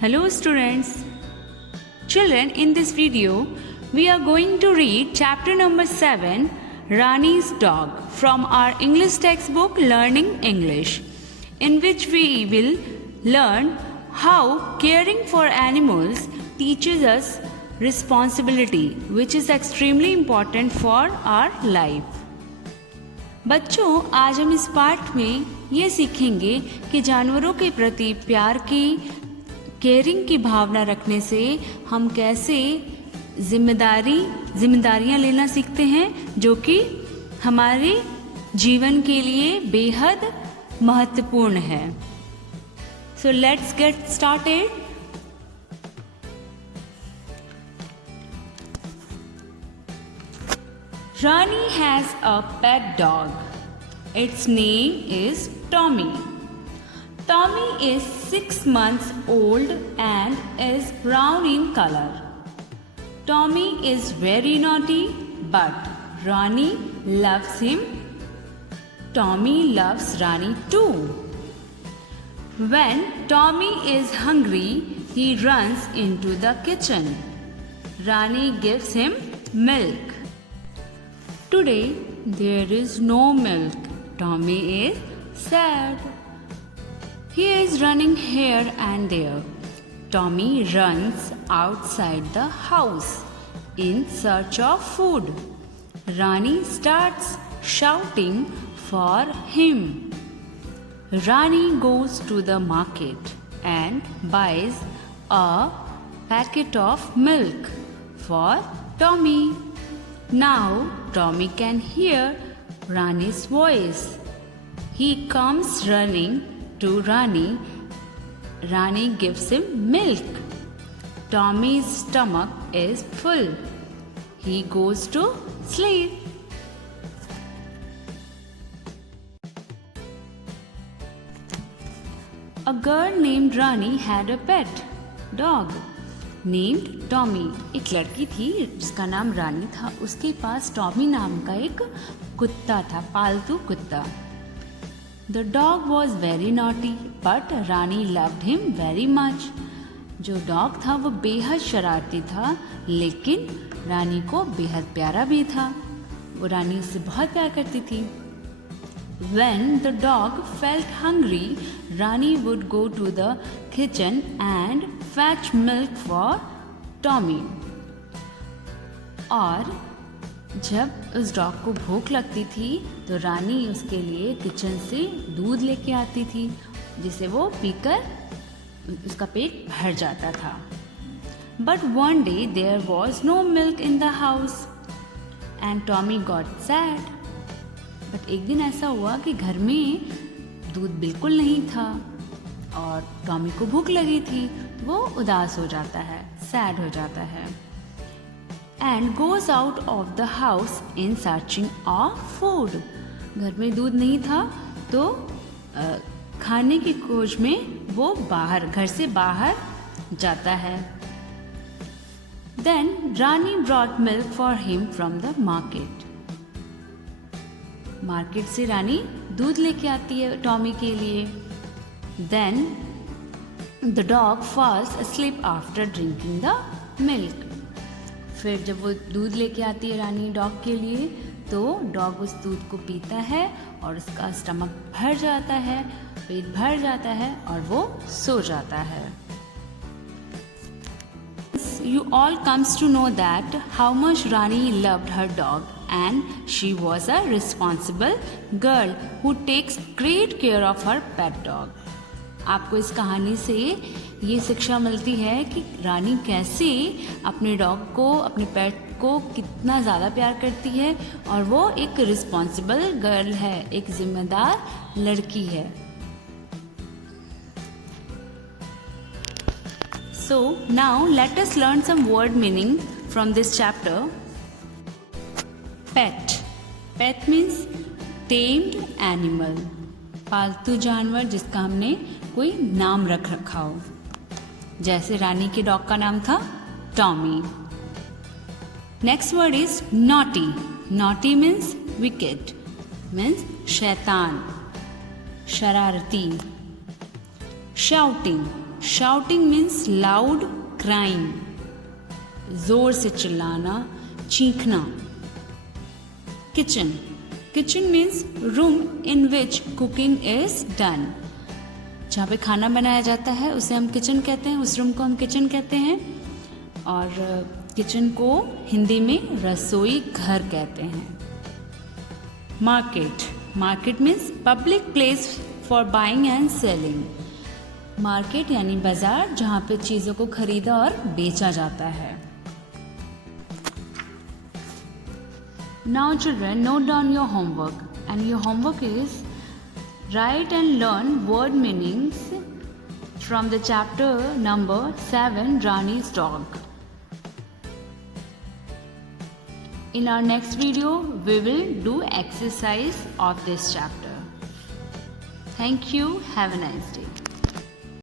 Hello students. Children, in this video we are going to read chapter number 7, Rani's Dog, from our English textbook Learning English, in which we will learn how caring for animals teaches us responsibility, which is extremely important for our life. बच्चों, आज हम इस पाठ में ये सीखेंगे कि जानवरों के प्रति प्यार की, केयरिंग की भावना रखने से हम कैसे जिम्मेदारियां लेना सीखते हैं, जो कि हमारे जीवन के लिए बेहद महत्वपूर्ण है. So let's get started. Rani has a pet dog. Its name is Tommy. Tommy is 6 months old and is brown in color. Tommy is very naughty, but Rani loves him. Tommy loves Rani too. When Tommy is hungry, he runs into the kitchen. Rani gives him milk. Today there is no milk. Tommy is sad. He is running here and there. Tommy runs outside the house in search of food. Rani starts shouting for him. Rani goes to the market and buys a packet of milk for Tommy. Now Tommy can hear Rani's voice. He comes running to Rani. Rani gives him milk. Tommy's stomach is full. He goes to sleep. A girl named Rani had a pet dog named Tommy. एक लड़की थी जिसका नाम रानी था. उसके पास Tommy नाम का एक कुत्ता था, पालतू कुत्ता. The dog was very naughty, but Rani loved him very much. जो डॉग था वो बेहद शरारती था, लेकिन रानी को बेहद प्यारा भी था. वो रानी उससे बहुत प्यार करती थी. When the dog felt hungry, Rani would go to the kitchen and fetch milk for Tommy. और जब उस डॉग को भूख लगती थी तो रानी उसके लिए किचन से दूध लेके आती थी, जिसे वो पीकर उसका पेट भर जाता था. But one day there was no milk in the house and Tommy got sad. But एक दिन ऐसा हुआ कि घर में दूध बिल्कुल नहीं था और टॉमी को भूख लगी थी. तो वो उदास हो जाता है, सैड हो जाता है. And goes out of the house in searching of food. घर में दूध नहीं था तो खाने की खोज में वो घर से बाहर जाता है. Then Rani brought milk for him from the market. Market से रानी दूध लेके आती है टॉमी के लिए. Then the dog falls asleep after drinking the milk. फिर जब वो दूध लेके आती है रानी डॉग के लिए, तो डॉग उस दूध को पीता है और उसका स्टमक भर जाता है, पेट भर जाता है और वो सो जाता है. You all comes to know that how much Rani loved her dog, and she was a responsible girl who takes great care of her pet dog. आपको इस कहानी से ये शिक्षा मिलती है कि रानी कैसे अपने डॉग को, अपने पेट को कितना ज़्यादा प्यार करती है और वो एक रिस्पॉन्सिबल गर्ल है, एक जिम्मेदार लड़की है. So now let us learn some word meaning from this chapter. Pet. Pet means tamed animal. पालतू जानवर जिसका हमने कोई नाम रख रखा हो. जैसे रानी के डॉग का नाम था Tommy. Next word is naughty. Naughty means wicked. Means शैतान, शरारती. Shouting. Shouting means loud crying, जोर से चिल्लाना, चीखना। Kitchen, kitchen means room in which cooking is done, जहाँ पे खाना बनाया जाता है उसे हम किचन कहते हैं, उस रूम को हम किचन कहते हैं। और किचन को हिंदी में रसोई घर कहते हैं। Market, market means public place for buying and selling, market यानी बाजार जहाँ पे चीज़ों को खरीदा और बेचा जाता है। Now children, note down your homework, and your homework is write and learn word meanings from the chapter number 7, Rani's Dog. In our next video, we will do exercise of this chapter. Thank you. Have a nice day.